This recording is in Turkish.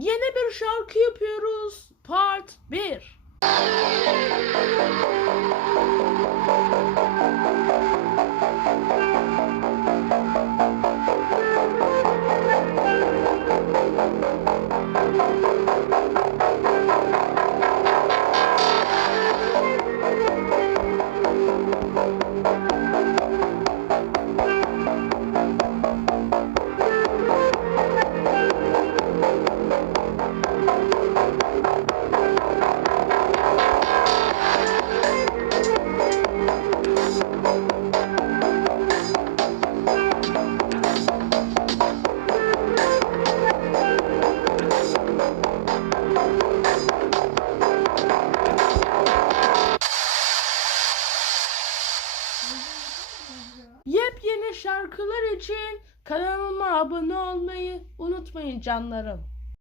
Yeni bir şarkı yapıyoruz. Part 1. Yepyeni şarkılar için kanalıma abone olmayı unutmayın canlarım.